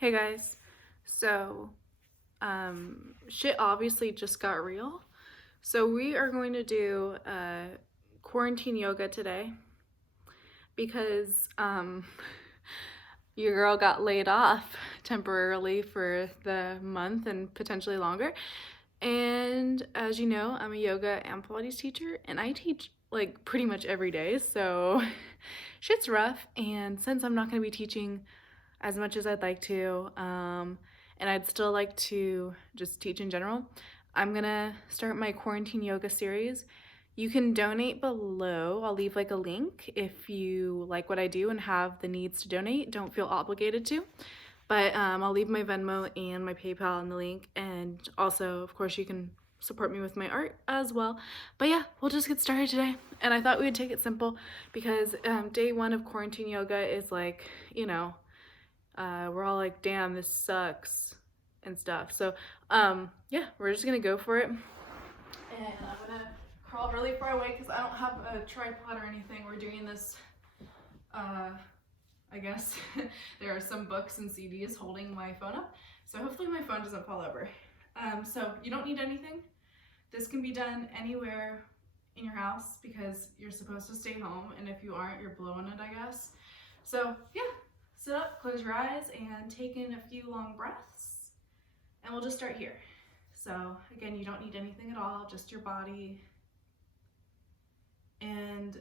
Hey guys, so shit obviously just got real. So we are going to do quarantine yoga today because your girl got laid off temporarily for the month and potentially longer. And as you know, I'm a yoga and Pilates teacher and I teach like pretty much every day. So shit's rough, and since I'm not going to be teaching as much as I'd like to, and I'd still like to just teach in general, I'm gonna start my quarantine yoga series. You can donate below. I'll leave like a link if you like what I do and have the needs to donate. Don't feel obligated to. But I'll leave my Venmo and my PayPal in the link. And also, of course, you can support me with my art as well. But yeah, we'll just get started today. And I thought we would take it simple because day one of quarantine yoga is like, we're all like, damn, this sucks and stuff. So yeah, we're just gonna go for it. And I'm gonna crawl really far away because I don't have a tripod or anything. We're doing this, I guess there are some books and CDs holding my phone up. So hopefully my phone doesn't fall over. So you don't need anything. This can be done anywhere in your house because you're supposed to stay home, and if you aren't, you're blowing it, I guess. So yeah, sit up, close your eyes, and take in a few long breaths, and we'll just start here. So again, you don't need anything at all, just your body. And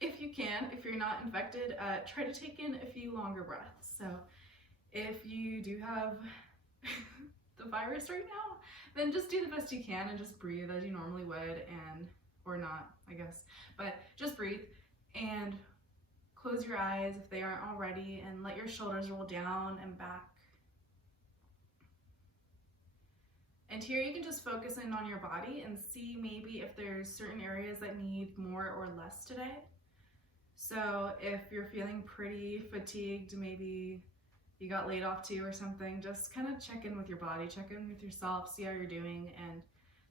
if you can, if you're not infected, try to take in a few longer breaths. So if you do have the virus right now, then just do the best you can and just breathe as you normally would, and or not, I guess, but just breathe and close your eyes if they aren't already, and let your shoulders roll down and back. And here you can just focus in on your body and see maybe if there's certain areas that need more or less today. So if you're feeling pretty fatigued, maybe you got laid off too or something, just kind of check in with your body, check in with yourself, see how you're doing, and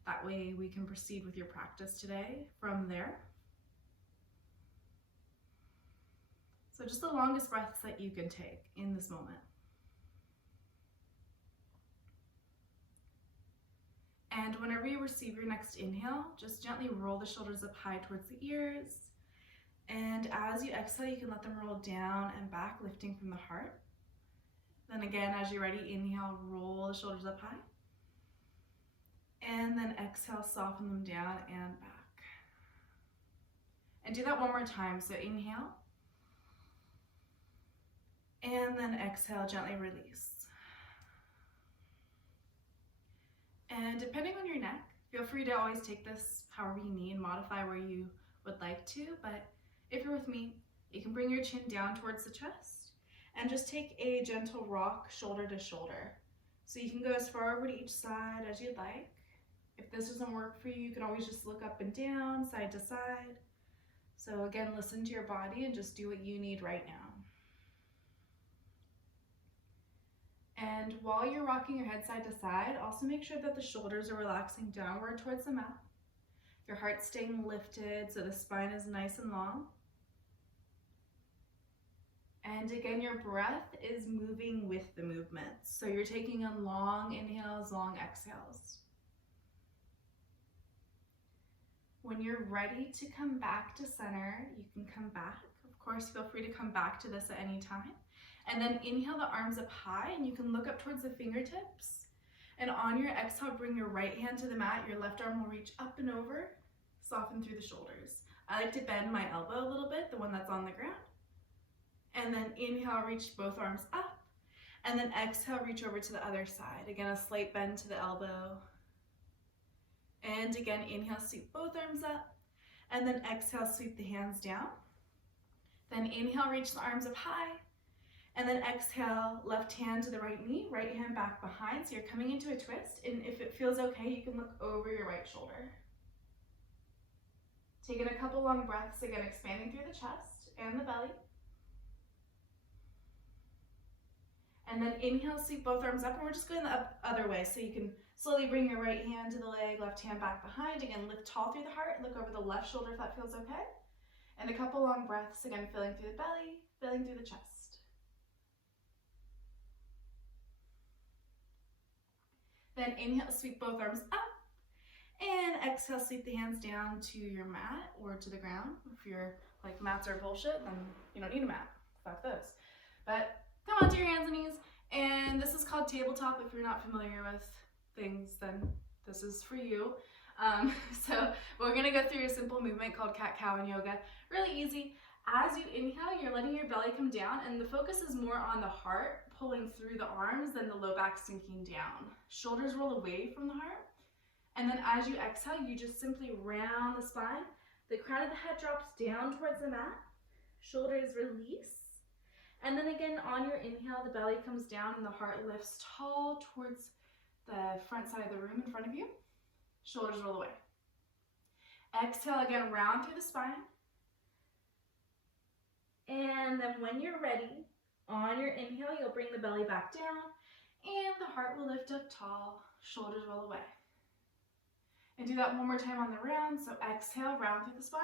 that way we can proceed with your practice today from there. So just the longest breaths that you can take in this moment. And whenever you receive your next inhale, just gently roll the shoulders up high towards the ears. And as you exhale, you can let them roll down and back, lifting from the heart. Then again, as you're ready, inhale, roll the shoulders up high. And then exhale, soften them down and back. And do that one more time. So inhale. And then exhale, gently release. And depending on your neck, feel free to always take this however you need, modify where you would like to. But if you're with me, you can bring your chin down towards the chest and just take a gentle rock shoulder to shoulder. So you can go as far over to each side as you'd like. If this doesn't work for you, you can always just look up and down, side to side. So again, listen to your body and just do what you need right now. And while you're rocking your head side to side, also make sure that the shoulders are relaxing downward towards the mat. Your heart's staying lifted so the spine is nice and long. And again, your breath is moving with the movement. So you're taking in long inhales, long exhales. When you're ready to come back to center, you can come back. Of course, feel free to come back to this at any time. And then inhale the arms up high, and you can look up towards the fingertips. And on your exhale, bring your right hand to the mat. Your left arm will reach up and over, soften through the shoulders. I like to bend my elbow a little bit, the one that's on the ground. And then inhale, reach both arms up. And then exhale, reach over to the other side. Again, a slight bend to the elbow. And again, inhale, sweep both arms up. And then exhale, sweep the hands down. Then inhale, reach the arms up high. And then exhale, left hand to the right knee, right hand back behind. So you're coming into a twist. And if it feels okay, you can look over your right shoulder. Taking a couple long breaths, again, expanding through the chest and the belly. And then inhale, sweep both arms up, and we're just going the other way. So you can slowly bring your right hand to the leg, left hand back behind. Again, lift tall through the heart, look over the left shoulder if that feels okay. And a couple long breaths, again, filling through the belly, filling through the chest. Then inhale, sweep both arms up. And exhale, sweep the hands down to your mat or to the ground. If you're like, mats are bullshit, then you don't need a mat. Fuck those. But come onto your hands and knees. And this is called tabletop. If you're not familiar with things, then this is for you. So we're gonna go through a simple movement called cat-cow in yoga. Really easy. As you inhale, you're letting your belly come down, and the focus is more on the heart pulling through the arms than the low back sinking down. Shoulders roll away from the heart. And then as you exhale, you just simply round the spine. The crown of the head drops down towards the mat. Shoulders release. And then again, on your inhale, the belly comes down and the heart lifts tall towards the front side of the room in front of you. Shoulders roll away. Exhale again, round through the spine. And then when you're ready, on your inhale, you'll bring the belly back down and the heart will lift up tall, shoulders roll away. And do that one more time on the round. So exhale, round through the spine.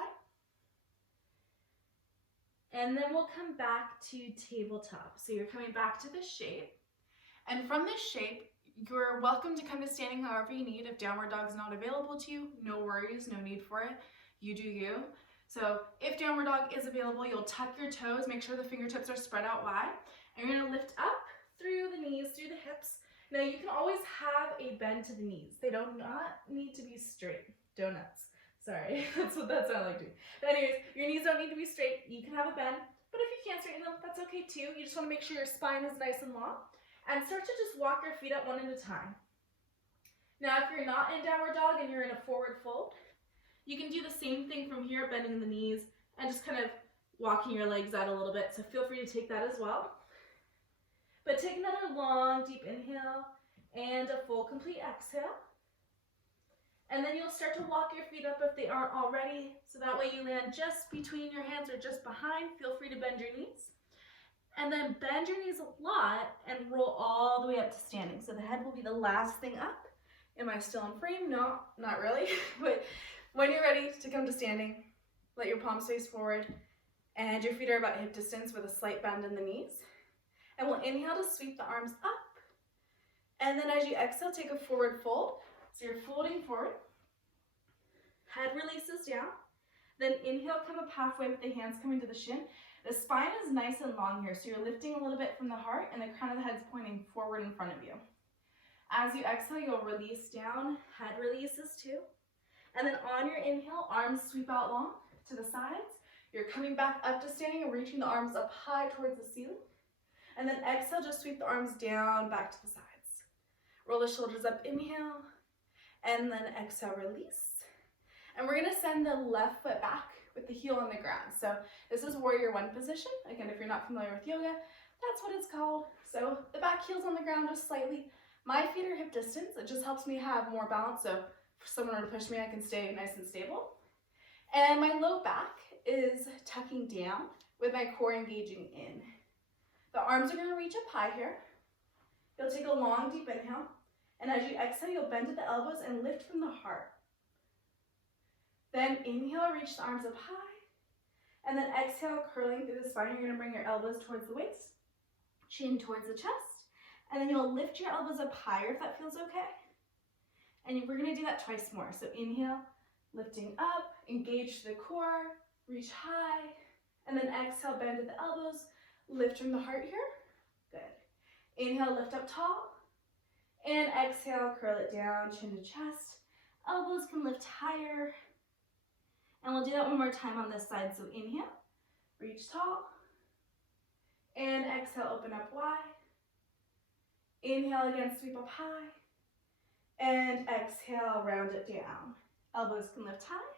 And then we'll come back to tabletop. So you're coming back to this shape. And from this shape, you're welcome to come to standing however you need. If downward dog is not available to you, no worries, no need for it. You do you. So if downward dog is available, you'll tuck your toes, make sure the fingertips are spread out wide. And you're gonna lift up through the knees, through the hips. Now you can always have a bend to the knees. They do not need to be straight. Donuts. Sorry, that's what that sounded like to me. But anyways, your knees don't need to be straight. You can have a bend, but if you can't straighten them, that's okay too. You just wanna make sure your spine is nice and long. And start to just walk your feet up one at a time. Now if you're not in downward dog and you're in a forward fold, you can do the same thing from here, bending the knees and just kind of walking your legs out a little bit. So feel free to take that as well. But take another long, deep inhale and a full, complete exhale. And then you'll start to walk your feet up if they aren't already. So that way you land just between your hands or just behind. Feel free to bend your knees. And then bend your knees a lot and roll all the way up to standing. So the head will be the last thing up. Am I still in frame? No, not really. But when you're ready to come to standing, let your palms face forward and your feet are about hip distance with a slight bend in the knees. And we'll inhale to sweep the arms up. And then as you exhale, take a forward fold. So you're folding forward. Head releases down. Then inhale, come up halfway with the hands coming to the shin. The spine is nice and long here, so you're lifting a little bit from the heart and the crown of the head's pointing forward in front of you. As you exhale, you'll release down, head releases too. And then on your inhale, arms sweep out long to the sides. You're coming back up to standing and reaching the arms up high towards the ceiling. And then exhale, just sweep the arms down, back to the sides. Roll the shoulders up, inhale, and then exhale, release. And we're gonna send the left foot back with the heel on the ground. So this is warrior one position. Again, if you're not familiar with yoga, that's what it's called. So the back heel's on the ground just slightly. My feet are hip distance. It just helps me have more balance. So if someone were to push me, I can stay nice and stable. And my low back is tucking down with my core engaging in. The arms are gonna reach up high here. You'll take a long, deep inhale. And as you exhale, you'll bend at the elbows and lift from the heart. Then inhale, reach the arms up high. And then exhale, curling through the spine. You're gonna bring your elbows towards the waist, chin towards the chest. And then you'll lift your elbows up higher if that feels okay. And we're gonna do that twice more. So inhale, lifting up, engage the core, reach high. And then exhale, bend at the elbows, lift from the heart here. Good. Inhale, lift up tall. And exhale, curl it down, chin to chest. Elbows can lift higher. And we'll do that one more time on this side. So inhale, reach tall. And exhale, open up wide. Inhale again, sweep up high. And exhale, round it down. Elbows can lift high.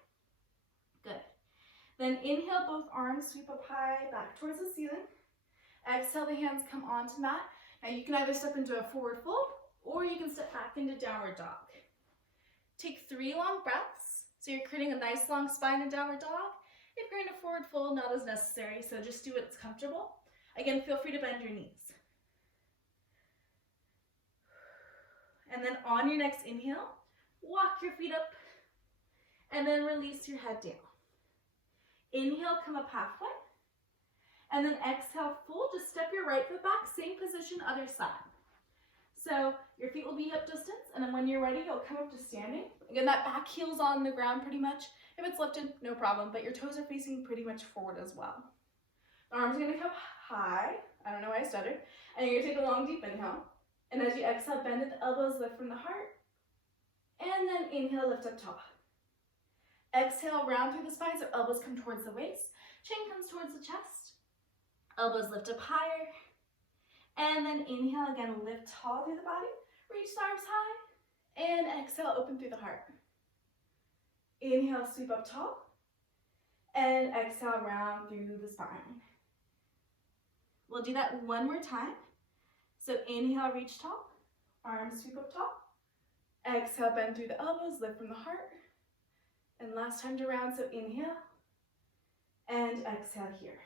Good. Then inhale, both arms sweep up high, back towards the ceiling. Exhale, the hands come onto mat. Now you can either step into a forward fold or you can step back into downward dog. Take 3 long breaths. So you're creating a nice long spine in downward dog. If you're in a forward fold, not as necessary, so just do what's comfortable. Again, feel free to bend your knees. And then on your next inhale, walk your feet up and then release your head down. Inhale, come up halfway. And then exhale, fold. Just step your right foot back, same position, other side. So your feet will be hip distance, and then when you're ready, you'll come up to standing. Again, that back heel's on the ground pretty much. If it's lifted, no problem, but your toes are facing pretty much forward as well. The arms are gonna come high. I don't know why I stuttered. And you're gonna take a long, deep inhale. And as you exhale, bend at the elbows, lift from the heart. And then inhale, lift up tall. Exhale, round through the spine, so elbows come towards the waist. Chin comes towards the chest. Elbows lift up higher. And then inhale, again, lift tall through the body. Reach the arms high. And exhale, open through the heart. Inhale, sweep up tall. And exhale, round through the spine. We'll do that one more time. So inhale, reach tall. Arms sweep up tall. Exhale, bend through the elbows, lift from the heart. And last time to round, so inhale. And exhale here.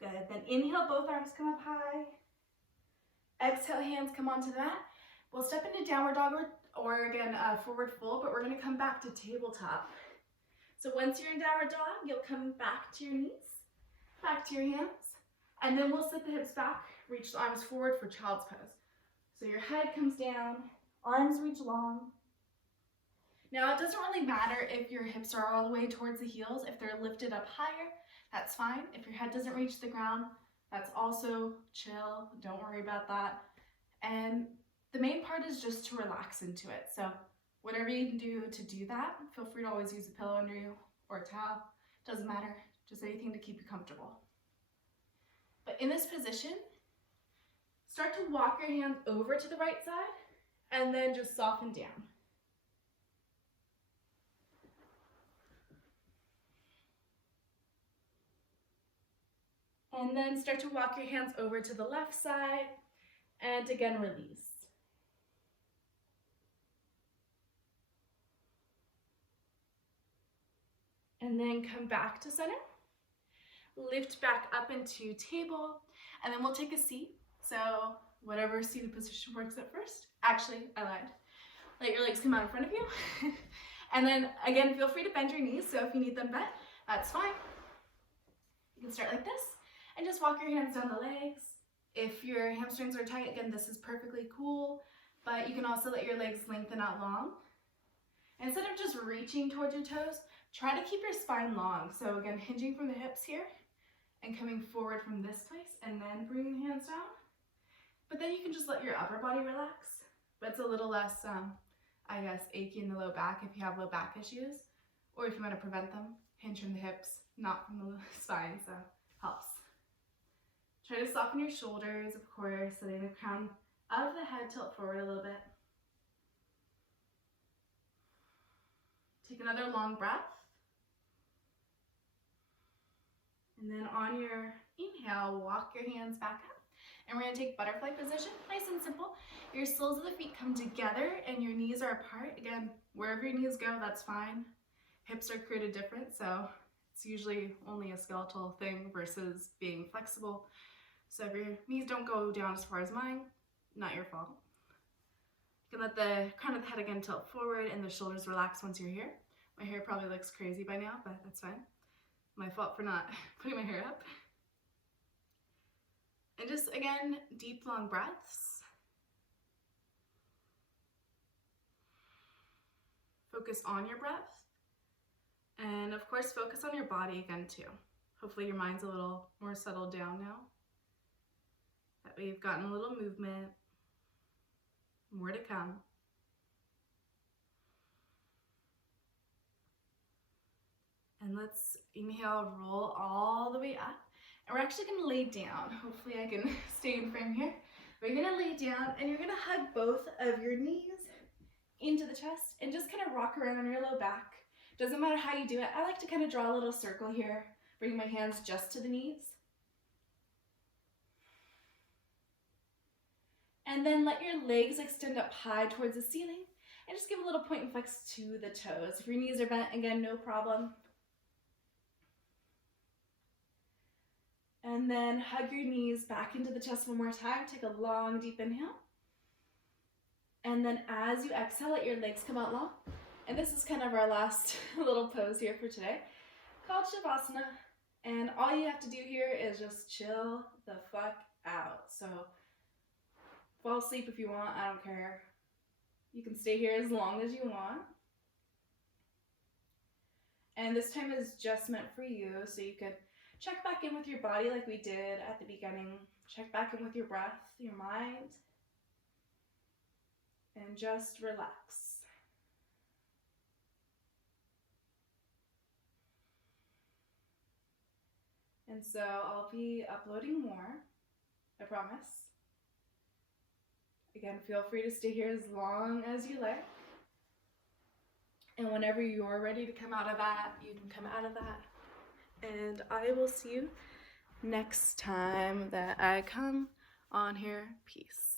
Good, then inhale, both arms come up high. Exhale, hands come onto the mat. We'll step into downward dog or again, forward fold, but we're gonna come back to tabletop. So once you're in downward dog, you'll come back to your knees, back to your hands, and then we'll sit the hips back, reach the arms forward for child's pose. So your head comes down, arms reach long. Now it doesn't really matter if your hips are all the way towards the heels. If they're lifted up higher, that's fine. If your head doesn't reach the ground, that's also chill. Don't worry about that. And the main part is just to relax into it. So whatever you can do to do that, feel free to always use a pillow under you or a towel. Doesn't matter, just anything to keep you comfortable. But in this position, start to walk your hands over to the right side and then just soften down. And then start to walk your hands over to the left side and again release. And then come back to center. Lift back up into table, and then we'll take a seat. So whatever seated position works at first. Actually, I lied. Let your legs come out in front of you. And then again, feel free to bend your knees. So if you need them bent, that's fine. You can start like this and just walk your hands down the legs. If your hamstrings are tight, again, this is perfectly cool, but you can also let your legs lengthen out long. And instead of just reaching towards your toes, try to keep your spine long. So again, hinging from the hips here and coming forward from this place and then bringing the hands down. But then you can just let your upper body relax, but it's a little less, I guess, achy in the low back if you have low back issues, or if you want to prevent them, hinge from the hips, not from the spine, so helps. Try to soften your shoulders, of course, letting the crown of the head tilt forward a little bit. Take another long breath. And then on your inhale, walk your hands back up. And we're gonna take butterfly position, nice and simple. Your soles of the feet come together and your knees are apart. Again, wherever your knees go, that's fine. Hips are created different, so it's usually only a skeletal thing versus being flexible. So if your knees don't go down as far as mine, not your fault. You can let the crown of the head again tilt forward and the shoulders relax once you're here. My hair probably looks crazy by now, but that's fine. My fault for not putting my hair up. And just, again, deep, long breaths. Focus on your breath. And of course, focus on your body again too. Hopefully your mind's a little more settled down now. That way you've gotten a little movement. More to come. And let's inhale, roll all the way up. And we're actually gonna lay down. Hopefully I can stay in frame here. We're gonna lay down and you're gonna hug both of your knees into the chest and just kind of rock around on your low back. Doesn't matter how you do it. I like to kind of draw a little circle here, bring my hands just to the knees. And then let your legs extend up high towards the ceiling and just give a little point and flex to the toes. If your knees are bent, again, no problem. And then hug your knees back into the chest one more time. Take a long, deep inhale. And then as you exhale, let your legs come out long. And this is kind of our last little pose here for today, called shavasana. And all you have to do here is just chill the fuck out. So fall asleep if you want, I don't care. You can stay here as long as you want. And this time is just meant for you, so you can check back in with your body like we did at the beginning. Check back in with your breath, your mind, and just relax. And so I'll be uploading more, I promise. Again, feel free to stay here as long as you like. And whenever you're ready to come out of that, you can come out of that. And I will see you next time that I come on here. Peace.